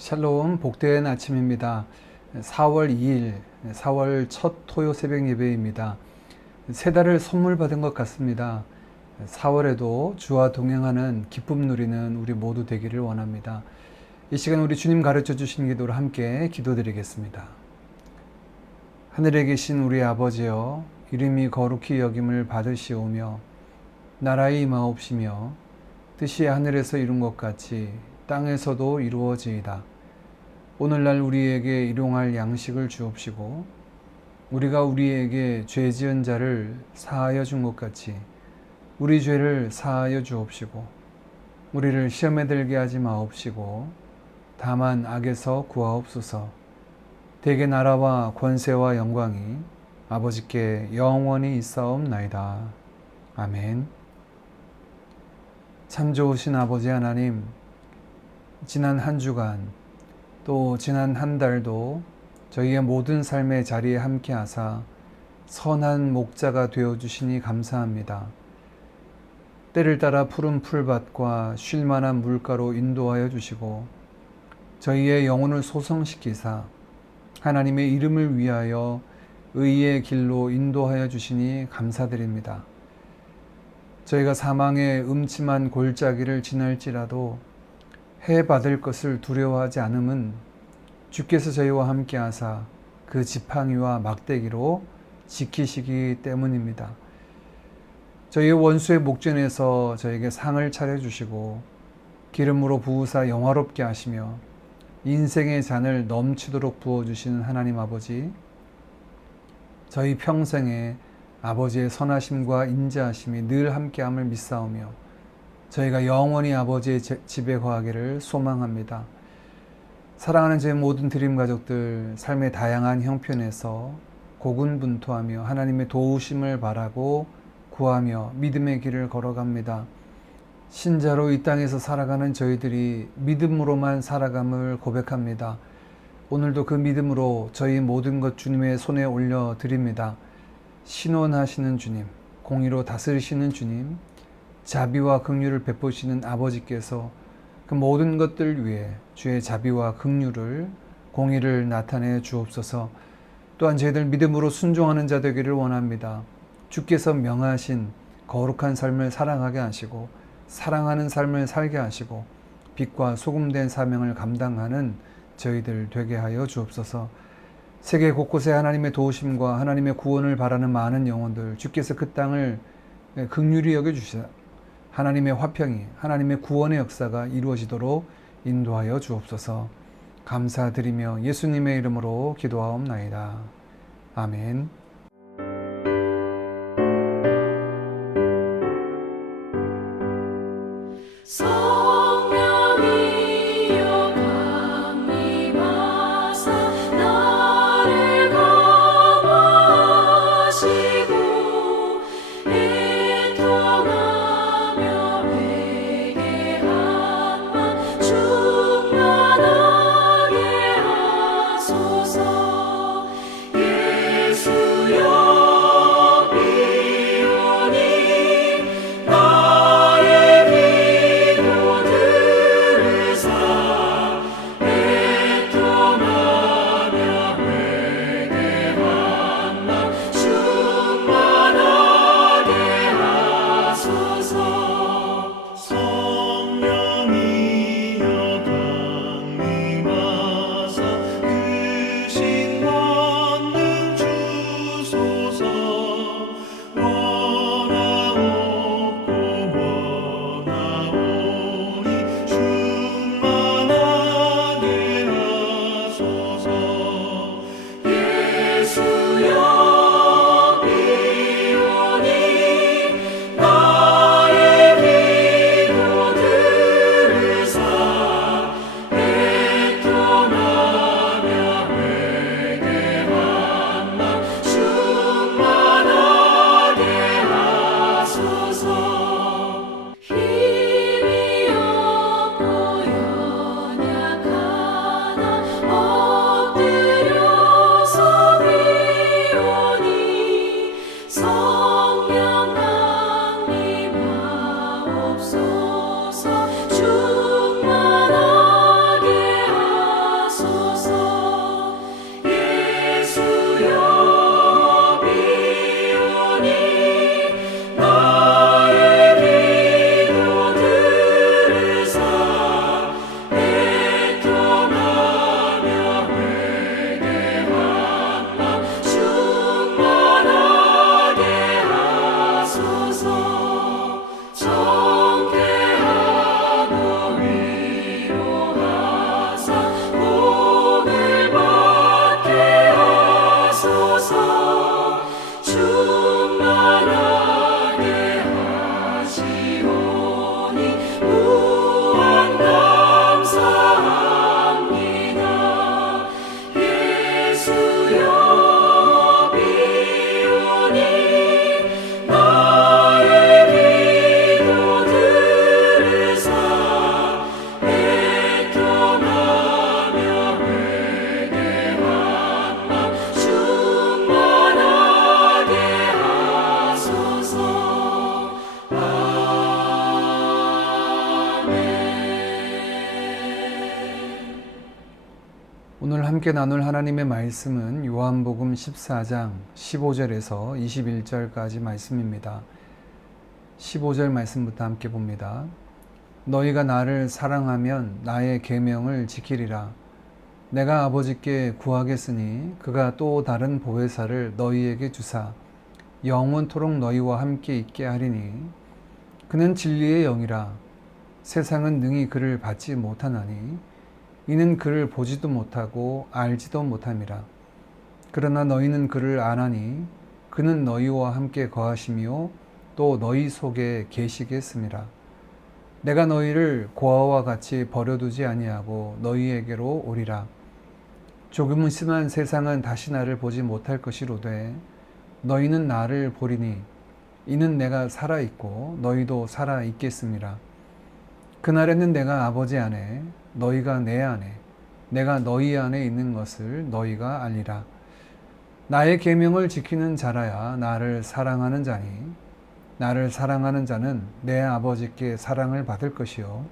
샬롬, 복된 아침입니다. 4월 2일, 4월 첫 토요 새벽 예배입니다. 세 달을 선물 받은 것 같습니다. 4월에도 주와 동행하는 기쁨 누리는 우리 모두 되기를 원합니다. 이 시간 우리 주님 가르쳐 주신 기도로 함께 기도드리겠습니다. 하늘에 계신 우리 아버지여, 이름이 거룩히 여김을 받으시오며 나라의 임하옵시며 뜻이 하늘에서 이룬 것 같이 땅에서도 이루어지이다. 오늘날 우리에게 일용할 양식을 주옵시고 우리가 우리에게 죄 지은 자를 사하여 준 것 같이 우리 죄를 사하여 주옵시고 우리를 시험에 들게 하지 마옵시고 다만 악에서 구하옵소서. 대개 나라와 권세와 영광이 아버지께 영원히 있사옵나이다. 아멘. 참 좋으신 아버지 하나님, 지난 한 주간 또 지난 한 달도 저희의 모든 삶의 자리에 함께 하사 선한 목자가 되어주시니 감사합니다. 때를 따라 푸른 풀밭과 쉴만한 물가로 인도하여 주시고 저희의 영혼을 소성시키사 하나님의 이름을 위하여 의의 길로 인도하여 주시니 감사드립니다. 저희가 사망의 음침한 골짜기를 지날지라도 해 받을 것을 두려워하지 않음은 주께서 저희와 함께 하사 그 지팡이와 막대기로 지키시기 때문입니다. 저희의 원수의 목전에서 저에게 상을 차려주시고 기름으로 부으사 영화롭게 하시며 인생의 잔을 넘치도록 부어주시는 하나님 아버지, 저희 평생에 아버지의 선하심과 인자하심이 늘 함께함을 믿사오며 저희가 영원히 아버지의 집에 거하기를 소망합니다. 사랑하는 제 모든 드림 가족들, 삶의 다양한 형편에서 고군분투하며 하나님의 도우심을 바라고 구하며 믿음의 길을 걸어갑니다. 신자로 이 땅에서 살아가는 저희들이 믿음으로만 살아감을 고백합니다. 오늘도 그 믿음으로 저희 모든 것 주님의 손에 올려드립니다. 신원하시는 주님, 공의로 다스리시는 주님, 자비와 긍휼을 베푸시는 아버지께서 그 모든 것들 위해 주의 자비와 긍휼을 공의를 나타내 주옵소서. 또한 저희들 믿음으로 순종하는 자 되기를 원합니다. 주께서 명하신 거룩한 삶을 살아가게 하시고 사랑하는 삶을 살게 하시고 빛과 소금된 사명을 감당하는 저희들 되게 하여 주옵소서. 세계 곳곳에 하나님의 도우심과 하나님의 구원을 바라는 많은 영혼들, 주께서 그 땅을 긍휼히 여겨주시사 하나님의 화평이, 하나님의 구원의 역사가 이루어지도록 인도하여 주옵소서. 감사드리며 예수님의 이름으로 기도하옵나이다. 아멘. 함께 나눌 하나님의 말씀은 요한복음 14장 15절에서 21절까지 말씀입니다. 15절 말씀부터 함께 봅니다. 너희가 나를 사랑하면 나의 계명을 지키리라. 내가 아버지께 구하겠으니 그가 또 다른 보혜사를 너희에게 주사 영원토록 너희와 함께 있게 하리니 그는 진리의 영이라. 세상은 능히 그를 받지 못하나니 이는 그를 보지도 못하고 알지도 못함이라. 그러나 너희는 그를 아나니 그는 너희와 함께 거하시며 또 너희 속에 계시겠음이라. 내가 너희를 고아와 같이 버려두지 아니하고 너희에게로 오리라. 조금 있으면 세상은 다시 나를 보지 못할 것이로되 너희는 나를 보리니 이는 내가 살아있고 너희도 살아있겠음이라. 그날에는 내가 아버지 안에 너희가 내 안에 내가 너희 안에 있는 것을 너희가 알리라. 나의 계명을 지키는 자라야 나를 사랑하는 자니 나를 사랑하는 자는 내 아버지께 사랑을 받을 것이요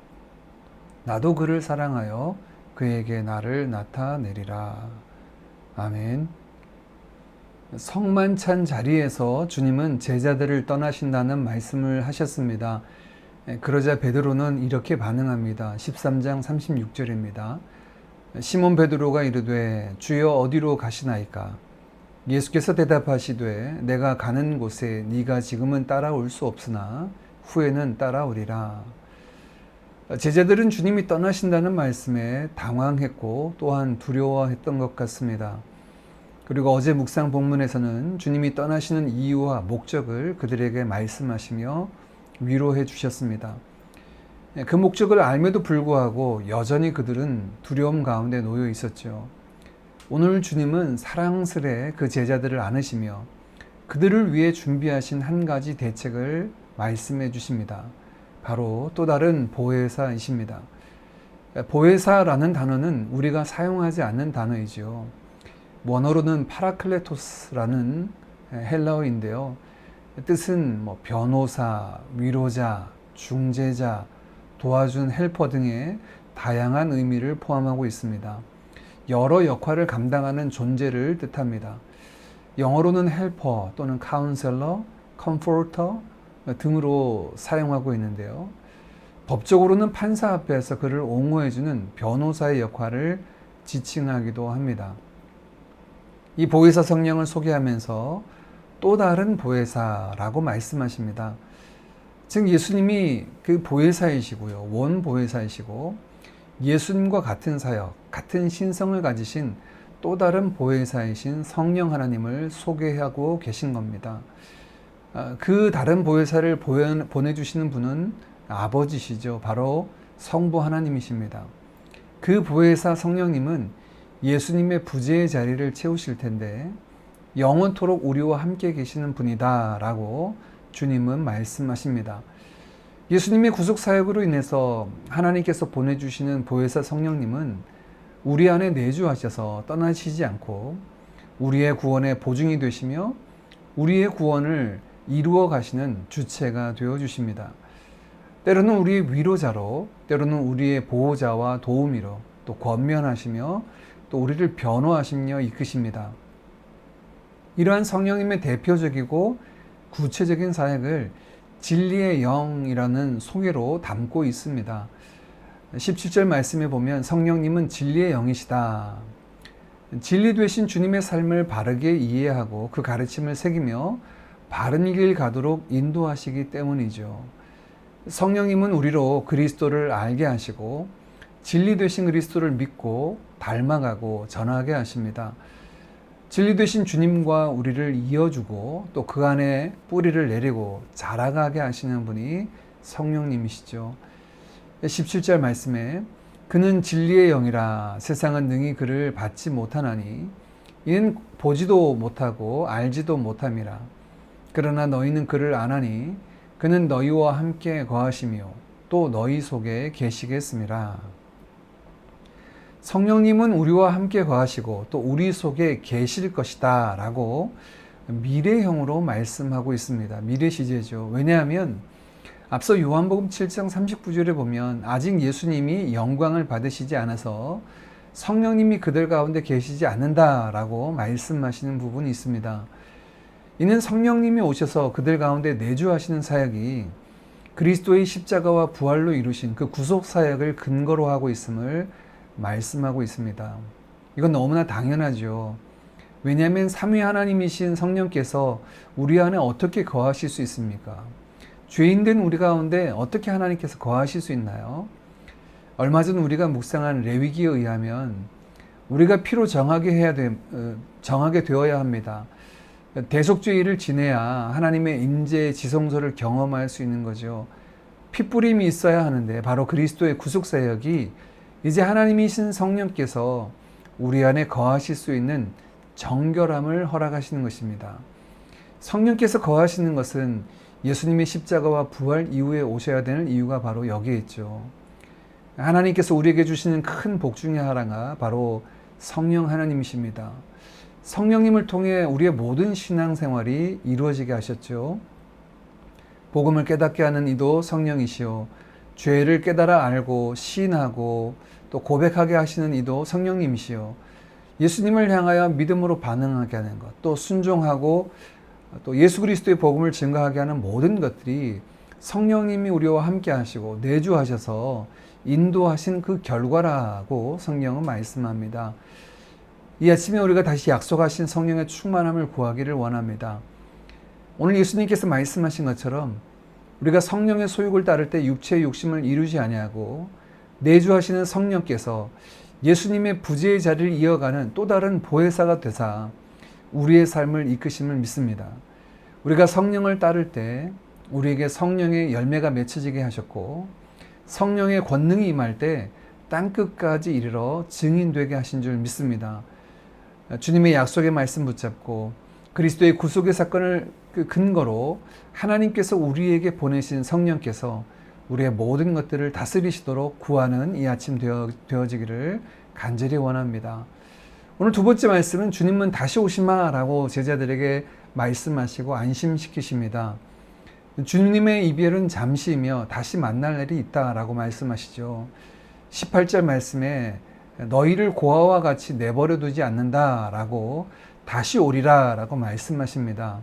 나도 그를 사랑하여 그에게 나를 나타내리라. 아멘. 성만찬 자리에서 주님은 제자들을 떠나신다는 말씀을 하셨습니다. 그러자 베드로는 이렇게 반응합니다. 13장 36절입니다. 시몬 베드로가 이르되 주여 어디로 가시나이까? 예수께서 대답하시되 내가 가는 곳에 네가 지금은 따라올 수 없으나 후에는 따라오리라. 제자들은 주님이 떠나신다는 말씀에 당황했고 또한 두려워했던 것 같습니다. 그리고 어제 묵상 본문에서는 주님이 떠나시는 이유와 목적을 그들에게 말씀하시며 위로해 주셨습니다. 그 목적을 알매도 불구하고 여전히 그들은 두려움 가운데 놓여 있었죠. 오늘 주님은 사랑스레 그 제자들을 안으시며 그들을 위해 준비하신 한 가지 대책을 말씀해 주십니다. 바로 또 다른 보혜사이십니다. 보혜사라는 단어는 우리가 사용하지 않는 단어이죠. 원어로는 파라클레토스라는 헬라어인데요. 뜻은 변호사, 위로자, 중재자, 도와준 헬퍼 등의 다양한 의미를 포함하고 있습니다. 여러 역할을 감당하는 존재를 뜻합니다. 영어로는 헬퍼 또는 카운셀러, 컴포터 등으로 사용하고 있는데요. 법적으로는 판사 앞에서 그를 옹호해주는 변호사의 역할을 지칭하기도 합니다. 이 보혜사 성령을 소개하면서 또 다른 보혜사라고 말씀하십니다. 즉 예수님이 그 보혜사이시고요. 원 보혜사이시고 예수님과 같은 사역, 같은 신성을 가지신 또 다른 보혜사이신 성령 하나님을 소개하고 계신 겁니다. 그 다른 보혜사를 보내주시는 분은 아버지시죠. 바로 성부 하나님이십니다. 그 보혜사 성령님은 예수님의 부재의 자리를 채우실 텐데 영원토록 우리와 함께 계시는 분이다 라고 주님은 말씀하십니다. 예수님의 구속사역으로 인해서 하나님께서 보내주시는 보혜사 성령님은 우리 안에 내주하셔서 떠나시지 않고 우리의 구원의 보증이 되시며 우리의 구원을 이루어 가시는 주체가 되어주십니다. 때로는 우리의 위로자로, 때로는 우리의 보호자와 도우미로, 또 권면하시며 또 우리를 변호하시며 이끄십니다. 이러한 성령님의 대표적이고 구체적인 사역을 진리의 영이라는 소개로 담고 있습니다. 17절 말씀에 보면 성령님은 진리의 영이시다. 진리 되신 주님의 삶을 바르게 이해하고 그 가르침을 새기며 바른 길 가도록 인도하시기 때문이죠. 성령님은 우리로 그리스도를 알게 하시고 진리 되신 그리스도를 믿고 닮아가고 전하게 하십니다. 진리 되신 주님과 우리를 이어주고 또 그 안에 뿌리를 내리고 자라가게 하시는 분이 성령님이시죠. 17절 말씀에 그는 진리의 영이라 세상은 능히 그를 받지 못하나니 이는 보지도 못하고 알지도 못함이라. 그러나 너희는 그를 아나니 그는 너희와 함께 거하시며 또 너희 속에 계시겠음이라. 성령님은 우리와 함께 거하시고 또 우리 속에 계실 것이다 라고 미래형으로 말씀하고 있습니다. 미래 시제죠. 왜냐하면 앞서 요한복음 7장 39절에 보면 아직 예수님이 영광을 받으시지 않아서 성령님이 그들 가운데 계시지 않는다라고 말씀하시는 부분이 있습니다. 이는 성령님이 오셔서 그들 가운데 내주하시는 사역이 그리스도의 십자가와 부활로 이루신 그 구속 사역을 근거로 하고 있음을 말씀하고 있습니다. 이건 너무나 당연하죠. 왜냐하면 삼위 하나님이신 성령께서 우리 안에 어떻게 거하실 수 있습니까? 죄인된 우리 가운데 어떻게 하나님께서 거하실 수 있나요? 얼마 전 우리가 묵상한 레위기에 의하면 우리가 피로 정하게 되어야 합니다. 대속죄일을 지내야 하나님의 임재 지성소를 경험할 수 있는 거죠. 피뿌림이 있어야 하는데 바로 그리스도의 구속사역이 이제 하나님이신 성령께서 우리 안에 거하실 수 있는 정결함을 허락하시는 것입니다. 성령께서 거하시는 것은 예수님의 십자가와 부활 이후에 오셔야 되는 이유가 바로 여기에 있죠. 하나님께서 우리에게 주시는 큰 복 중에 하나가 바로 성령 하나님이십니다. 성령님을 통해 우리의 모든 신앙생활이 이루어지게 하셨죠. 복음을 깨닫게 하는 이도 성령이시오. 죄를 깨달아 알고 시인하고 또 고백하게 하시는 이도 성령님이시오. 예수님을 향하여 믿음으로 반응하게 하는 것, 또 순종하고 또 예수 그리스도의 복음을 증거하게 하는 모든 것들이 성령님이 우리와 함께 하시고 내주하셔서 인도하신 그 결과라고 성령은 말씀합니다. 이 아침에 우리가 다시 약속하신 성령의 충만함을 구하기를 원합니다. 오늘 예수님께서 말씀하신 것처럼 우리가 성령의 소욕을 따를 때 육체의 욕심을 이루지 아니하고 내주하시는 성령께서 예수님의 부재의 자리를 이어가는 또 다른 보혜사가 되사 우리의 삶을 이끄심을 믿습니다. 우리가 성령을 따를 때 우리에게 성령의 열매가 맺혀지게 하셨고 성령의 권능이 임할 때 땅끝까지 이르러 증인되게 하신 줄 믿습니다. 주님의 약속의 말씀 붙잡고 그리스도의 구속의 사건을 근거로 하나님께서 우리에게 보내신 성령께서 우리의 모든 것들을 다스리시도록 구하는 이 아침 되어지기를 간절히 원합니다. 오늘 두 번째 말씀은 주님은 다시 오시마라고 제자들에게 말씀하시고 안심시키십니다. 주님의 이별은 잠시이며 다시 만날 날이 있다라고 말씀하시죠. 18절 말씀에 너희를 고아와 같이 내버려 두지 않는다라고 다시 오리라 라고 말씀하십니다.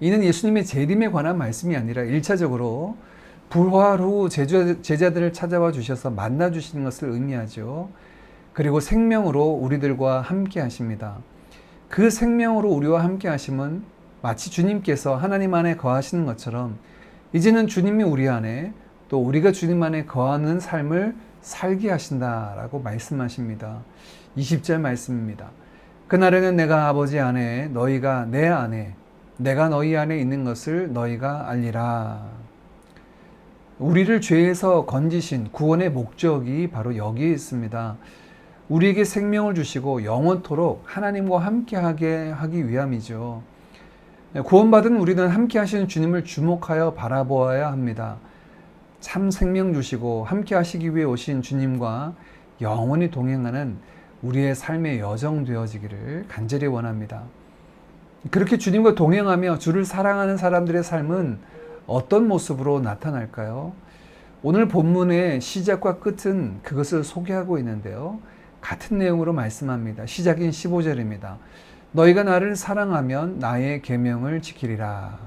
이는 예수님의 재림에 관한 말씀이 아니라 1차적으로 부활 후 제자들을 찾아와 주셔서 만나 주시는 것을 의미하죠. 그리고 생명으로 우리들과 함께 하십니다. 그 생명으로 우리와 함께 하심은 마치 주님께서 하나님 안에 거하시는 것처럼 이제는 주님이 우리 안에 또 우리가 주님 안에 거하는 삶을 살게 하신다라고 말씀하십니다. 20절 말씀입니다. 그날에는 내가 아버지 안에 너희가 내 안에 내가 너희 안에 있는 것을 너희가 알리라. 우리를 죄에서 건지신 구원의 목적이 바로 여기에 있습니다. 우리에게 생명을 주시고 영원토록 하나님과 함께하게 하기 위함이죠. 구원받은 우리는 함께 하시는 주님을 주목하여 바라보아야 합니다. 참 생명 주시고 함께 하시기 위해 오신 주님과 영원히 동행하는 우리의 삶의 여정 되어지기를 간절히 원합니다. 그렇게 주님과 동행하며 주를 사랑하는 사람들의 삶은 어떤 모습으로 나타날까요? 오늘 본문의 시작과 끝은 그것을 소개하고 있는데요. 같은 내용으로 말씀합니다. 시작인 15절입니다. 너희가 나를 사랑하면 나의 계명을 지키리라.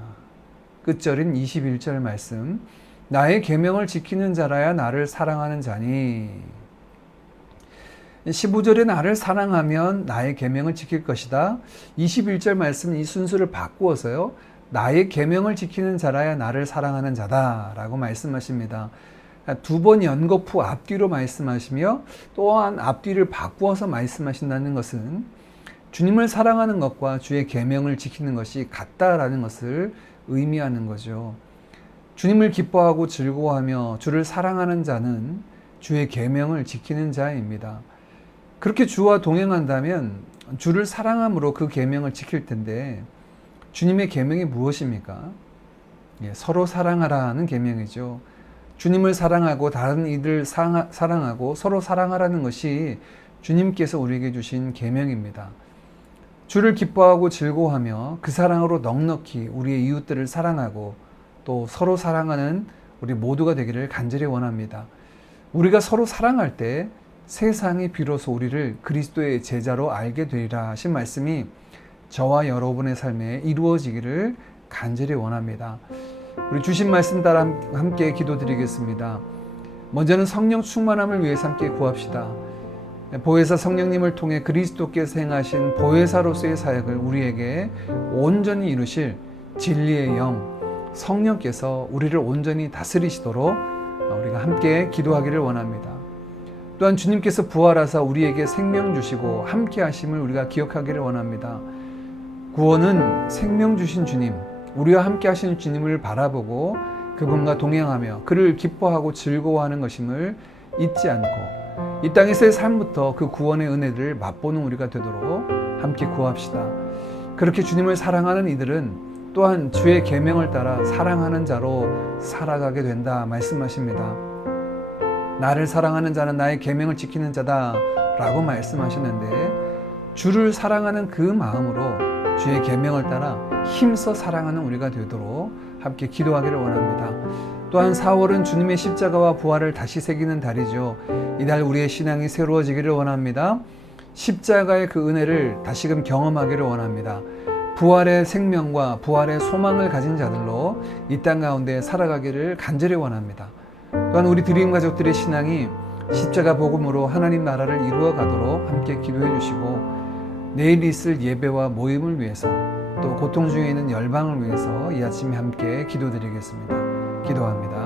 끝절인 21절 말씀. 나의 계명을 지키는 자라야 나를 사랑하는 자니. 15절에 나를 사랑하면 나의 계명을 지킬 것이다. 21절 말씀 이 순서를 바꾸어서요. 나의 계명을 지키는 자라야 나를 사랑하는 자다라고 말씀하십니다. 두 번 연거푸 앞뒤로 말씀하시며 또한 앞뒤를 바꾸어서 말씀하신다는 것은 주님을 사랑하는 것과 주의 계명을 지키는 것이 같다라는 것을 의미하는 거죠. 주님을 기뻐하고 즐거워하며 주를 사랑하는 자는 주의 계명을 지키는 자입니다. 그렇게 주와 동행한다면 주를 사랑함으로 그 계명을 지킬 텐데 주님의 계명이 무엇입니까? 서로 사랑하라는 계명이죠. 주님을 사랑하고 다른 이들 사랑하고 서로 사랑하라는 것이 주님께서 우리에게 주신 계명입니다. 주를 기뻐하고 즐거워하며 그 사랑으로 넉넉히 우리의 이웃들을 사랑하고 또 서로 사랑하는 우리 모두가 되기를 간절히 원합니다. 우리가 서로 사랑할 때 세상이 비로소 우리를 그리스도의 제자로 알게 되리라 하신 말씀이 저와 여러분의 삶에 이루어지기를 간절히 원합니다. 우리 주신 말씀 따라 함께 기도드리겠습니다. 먼저는 성령 충만함을 위해서 함께 구합시다. 보혜사 성령님을 통해 그리스도께서 행하신 보혜사로서의 사역을 우리에게 온전히 이루실 진리의 영 성령께서 우리를 온전히 다스리시도록 우리가 함께 기도하기를 원합니다. 또한 주님께서 부활하사 우리에게 생명 주시고 함께 하심을 우리가 기억하기를 원합니다. 구원은 생명 주신 주님, 우리와 함께 하시는 주님을 바라보고 그분과 동행하며 그를 기뻐하고 즐거워하는 것임을 잊지 않고 이 땅에서의 삶부터 그 구원의 은혜를 맛보는 우리가 되도록 함께 구합시다. 그렇게 주님을 사랑하는 이들은 또한 주의 계명을 따라 사랑하는 자로 살아가게 된다 말씀하십니다. 나를 사랑하는 자는 나의 계명을 지키는 자다 라고 말씀하셨는데 주를 사랑하는 그 마음으로 주의 계명을 따라 힘써 사랑하는 우리가 되도록 함께 기도하기를 원합니다. 또한 4월은 주님의 십자가와 부활을 다시 새기는 달이죠. 이달 우리의 신앙이 새로워지기를 원합니다. 십자가의 그 은혜를 다시금 경험하기를 원합니다. 부활의 생명과 부활의 소망을 가진 자들로 이 땅 가운데 살아가기를 간절히 원합니다. 또한 우리 드림 가족들의 신앙이 십자가 복음으로 하나님 나라를 이루어 가도록 함께 기도해 주시고 내일 있을 예배와 모임을 위해서 또 고통 중에 있는 열방을 위해서 이 아침에 함께 기도드리겠습니다. 기도합니다.